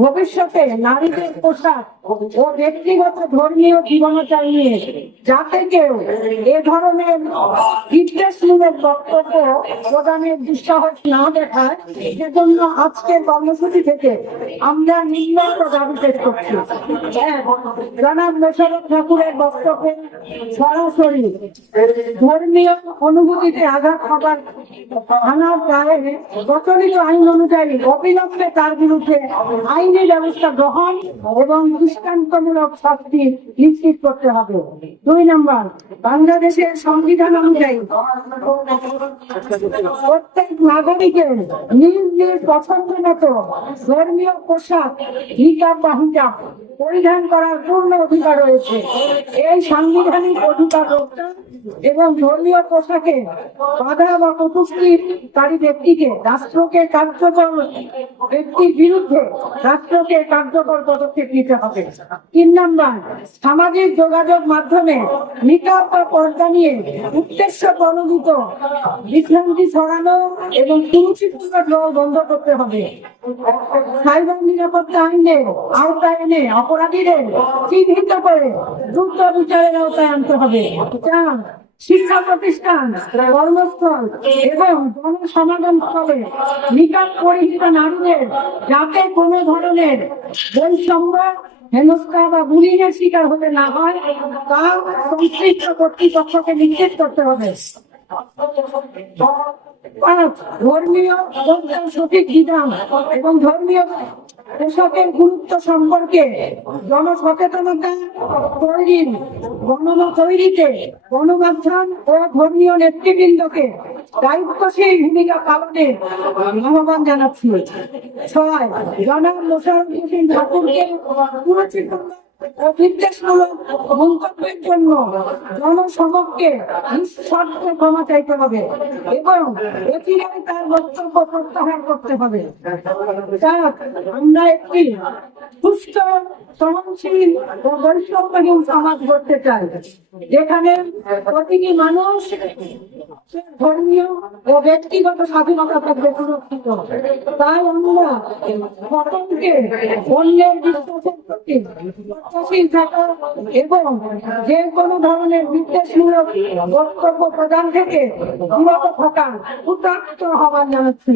ভবিষ্যতে নারীদের পোশাক ও ব্যক্তিগত ধর্মীয় জীবনচার নিয়ে যাতে কেউ এ ধরনের বিদ্বেষমূলক বক্তব্য প্রদানের দুঃসাহস না দেখায়, সেজন্য আজকের কর্মসূচি থেকে আমরা নিম্নোক্ত দাবি পেশ করছি। জনাব মোশাররফ ঠাকুরের বক্তব্যে সরাসরি ধর্মীয় অনুভূতিতে আঘাত খাবার থানার গায়ে প্রচলিত আইন অনুযায়ী অবিলম্বে তার বিরুদ্ধে আইনি ব্যবস্থা গ্রহণ এবং দৃষ্টান্তমূলক শাস্তি নিশ্চিত করতে হবে। 2 নম্বর, বাংলাদেশের সংবিধান অনুযায়ী প্রত্যেক নাগরিকের নিজ নিজ পছন্দ মতো ধর্মীয় পোশাক, নিকাব বা হিজাব পরিধান করার পূর্ণ অধিকার রয়েছে। এই সাংবিধানিক অধিকার রক্ষা এবং ধর্মীয় পোশাকে বাধা বা কটূক্তিকারী ব্যক্তিকে ব্যক্তির বিরুদ্ধে রাষ্ট্রকে কার্যকর পদক্ষেপ নিতে হবে। 3 নম্বর, সামাজিক যোগাযোগ মাধ্যমে নিকাব বা পর্দা নিয়ে উদ্দেশ্য প্রণোদিত বিভ্রান্তি ছড়ানো এবং কুরুচিপূর্ণ ট্রল বন্ধ করতে হবে। সাইবার নিরাপত্তা আইনের আওতায় এনে অপরাধীদের চিহ্নিত করে দ্রুত বিচারের আওতায় আনতে হবে। 4, শিক্ষা প্রতিষ্ঠান, কর্মস্থল এবং জনসমাগম স্থলে নিকাব পরিহিত নারীদের যাতে কোনো ধরনের বৈষম্য, হেনস্থা বা বুলিং এর শিকার হতে না হয় তা সংশ্লিষ্ট কর্তৃপক্ষকে নিশ্চিত করতে হবে। 5, ধর্মীয় সঠিক বিধান এবং ধর্মীয় পোশাকের গুরুত্ব সম্পর্কে জনসচেতনতা তৈরিতে গণমাধ্যম ও ধর্মীয় নেতৃবৃন্দকে দায়িত্বশীল ভূমিকা পালনে আহ্বান জানাচ্ছি। 6, জনাব মোশাররফ হোসেন ঠাকুরকে কুরুচিপূর্ণ ও বিদ্বেষমূলক মন্তব্যের জন্য জনসমক্ষে নিঃশর্ত ক্ষমা চাইতে হবে এবং অচিরেই তার বক্তব্য প্রত্যাহার করতে হবে। 7, আমরা একটি সুস্থ, সহনশীল ও বৈষম্যহীন সমাজ গড়তে চাই, যেখানে প্রতিটি মানুষ ধর্মীয় ও ব্যক্তিগত স্বাধীনতা থাকবে সুরক্ষিত। তাই আমরা সকলকে অন্যের বিশ্বাসের প্রতি শ্রদ্ধাশীল থাকা এবং যে কোনো ধরনের বিদ্বেষমূলক বক্তব্য প্রদান থেকে বিরত থাকা উদাত্ত আহ্বান জানাচ্ছি।